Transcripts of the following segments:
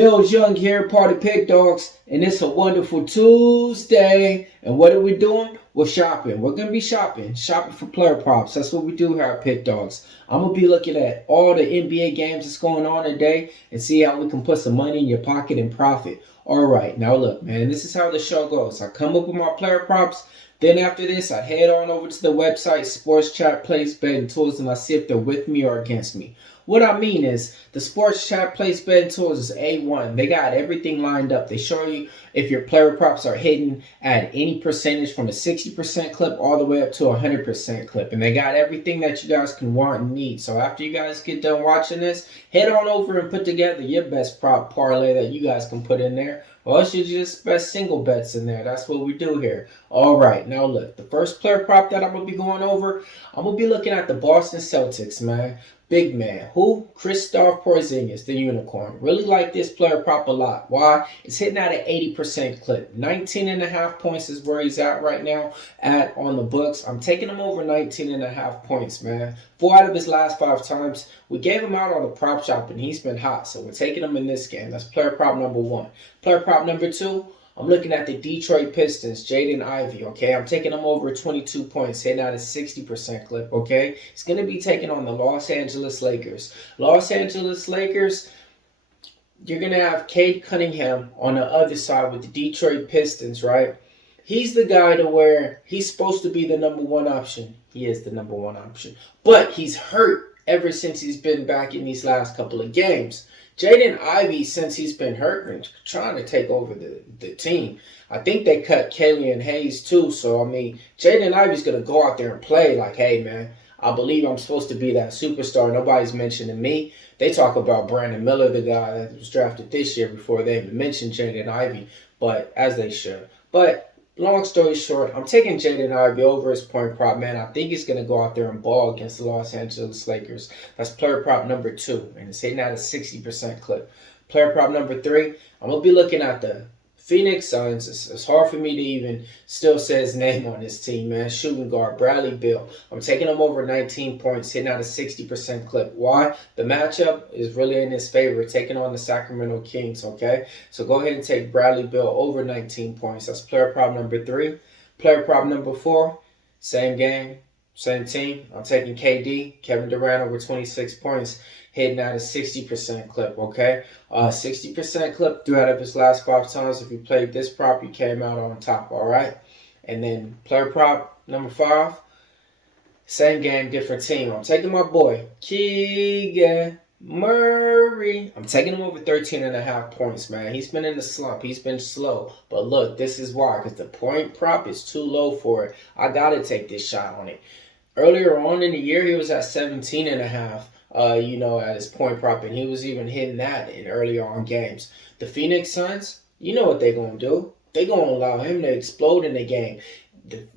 Millz Young here, part of Pick Dawgz, and it's a wonderful Tuesday. And what are we doing? We're shopping. We're gonna be shopping for player props. That's what we do here at Pick Dawgz. I'm gonna be looking at all the NBA games that's going on today and see how we can put some money in your pocket and profit. All right, now look, man, this is how the show goes. I come up with my player props. Then after this, I head on over to the website, Sports Chat Plays Betting Tools, and I see if they're with me or against me. What I mean is, the Sports Chat Plays Betting Tools is A1. They got everything lined up. They show you if your player props are hitting at any percentage from a 60% clip all the way up to a 100% clip. And they got everything that you guys can want and need. So after you guys get done watching this, head on over and put together your best prop parlay that you guys can put in there. Or else you just best single bets in there. That's what we do here. All right, now look, the first player prop that I'm going to be going over, I'm going to be looking at the Boston Celtics, man. Big man. Who? Kristaps Porzingis, the unicorn. Really like this player prop a lot. Why? It's hitting at an 80% clip. 19.5 points is where he's at right now on the books. I'm taking him over 19.5 points, man. 4 out of his last 5 times. We gave him out on the prop shop, and he's been hot. So we're taking him in this game. That's player prop number 1. Player prop number 2. I'm looking at the Detroit Pistons, Jaden Ivey, okay? I'm taking him over 22 points, hitting out a 60% clip, okay? He's going to be taking on the Los Angeles Lakers. Los Angeles Lakers, you're going to have Cade Cunningham on the other side with the Detroit Pistons, right? He's the guy to where he's supposed to be the number 1 option. He is the number 1 option. But he's hurt ever since he's been back in these last couple of games. Jaden Ivey, since he's been hurt and trying to take over the team, I think they cut Killian Hayes too. So, I mean, Jaden Ivey's going to go out there and play like, hey, man, I believe I'm supposed to be that superstar. Nobody's mentioning me. They talk about Brandon Miller, the guy that was drafted this year, before they even mentioned Jaden Ivey, but as they should. But long story short, I'm taking Jaden Ivey over his point prop, man. I think he's going to go out there and ball against the Los Angeles Lakers. That's player prop number 2, and it's hitting at a 60% clip. Player prop number 3, I'm going to be looking at the Phoenix Suns. It's hard for me to even still say his name on this team, man. Shooting guard, Bradley Beal. I'm taking him over 19 points, hitting out a 60% clip. Why? The matchup is really in his favor, taking on the Sacramento Kings, okay? So go ahead and take Bradley Beal over 19 points. That's player prop number 3. Player prop number 4, same game, same team. I'm taking KD, Kevin Durant, over 26 points, hitting at a 60% clip, okay? 60% clip 3 out of his last 5 times. If you played this prop, you came out on top, all right? And then player prop number 5, same game, different team. I'm taking my boy, Keegan Murray. I'm taking him over 13.5 points, man. He's been in the slump. He's been slow. But look, this is why, because the point prop is too low for it. I got to take this shot on it. Earlier on in the year, he was at 17.5. At his point prop, and he was even hitting that in earlier on games. The Phoenix Suns, you know what they're going to do. They're going to allow him to explode in the game.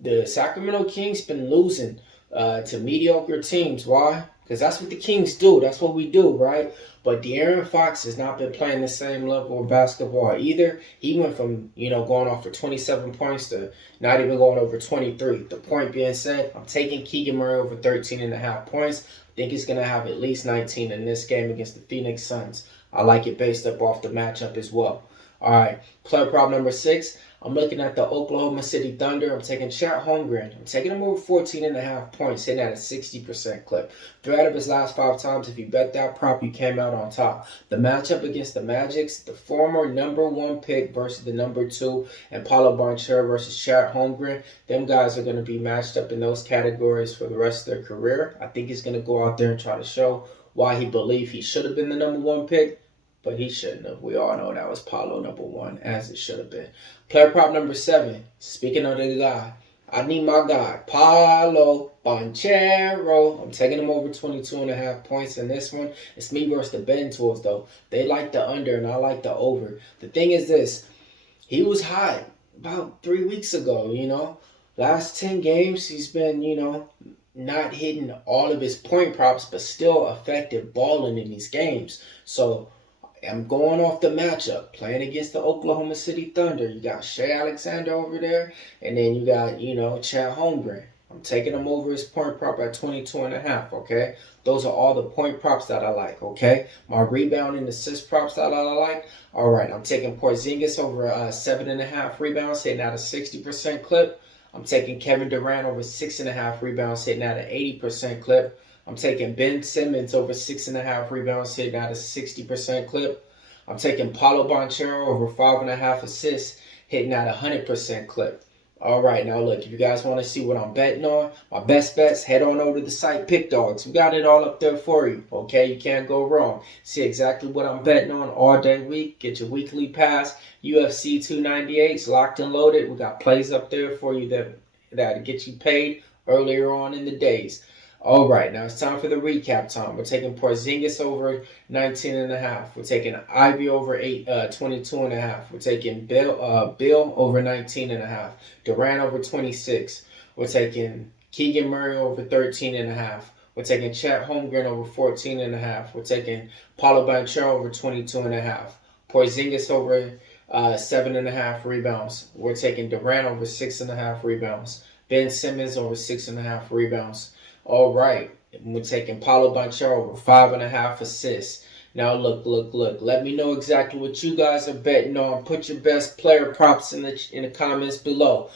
The Sacramento Kings been losing to mediocre teams. Why? Because that's what the Kings do. That's what we do, right? But De'Aaron Fox has not been playing the same level of basketball either. He went from, going off for 27 points to not even going over 23. The point being said, I'm taking Keegan Murray over 13.5 points. I think he's going to have at least 19 in this game against the Phoenix Suns. I like it based up off the matchup as well. All right, player prop number 6. I'm looking at the Oklahoma City Thunder. I'm taking Chet Holmgren. I'm taking him over 14.5 points, hitting at a 60% clip. 3 out of his last 5 times, if you bet that prop, you came out on top. The matchup against the Magics, the former number 1 pick versus the number 2, and Paolo Banchero versus Chet Holmgren. Them guys are going to be matched up in those categories for the rest of their career. I think he's going to go out there and try to show why he believes he should have been the number 1 pick. But he shouldn't have. We all know that was Paolo number 1, as it should have been. Player prop number 7. Speaking of the guy, I need my guy, Paolo Banchero. I'm taking him over 22.5 points in this one. It's me versus the betting tools, though. They like the under, and I like the over. The thing is this. He was hot about 3 weeks ago, Last 10 games, he's been, not hitting all of his point props, but still effective balling in these games. So I'm going off the matchup, playing against the Oklahoma City Thunder. You got Shea Alexander over there, and then you got, Chet Holmgren. I'm taking him over his point prop at 22.5. Okay, those are all the point props that I like. Okay, my rebound and assist props that I like. All right, I'm taking Porzingis over 7.5 rebounds, hitting at a 60% clip. I'm taking Kevin Durant over 6.5 rebounds, hitting at an 80% clip. I'm taking Ben Simmons over 6.5 rebounds, hitting at a 60% clip. I'm taking Paulo Banchero over 5.5 assists, hitting at a 100% clip. All right, now look, if you guys want to see what I'm betting on, my best bets, head on over to the site PickDawgz. We got it all up there for you, okay? You can't go wrong. See exactly what I'm betting on all day week. Get your weekly pass. UFC 298's locked and loaded. We got plays up there for you that get you paid earlier on in the days. All right, now it's time for the recap time. We're taking Porzingis over 19.5. We're taking Ivy over 22.5. We're taking Bill over 19.5. Durant over 26. We're taking Keegan Murray over 13.5. We're taking Chet Holmgren over 14.5. We're taking Paulo Banchero over 22.5. Porzingis over 7.5 rebounds. We're taking Durant over 6.5 rebounds. Ben Simmons over 6.5 rebounds. All right, we're taking Paulo Banchero over 5.5 assists. Now look. Let me know exactly what you guys are betting on. Put your best player props in the comments below.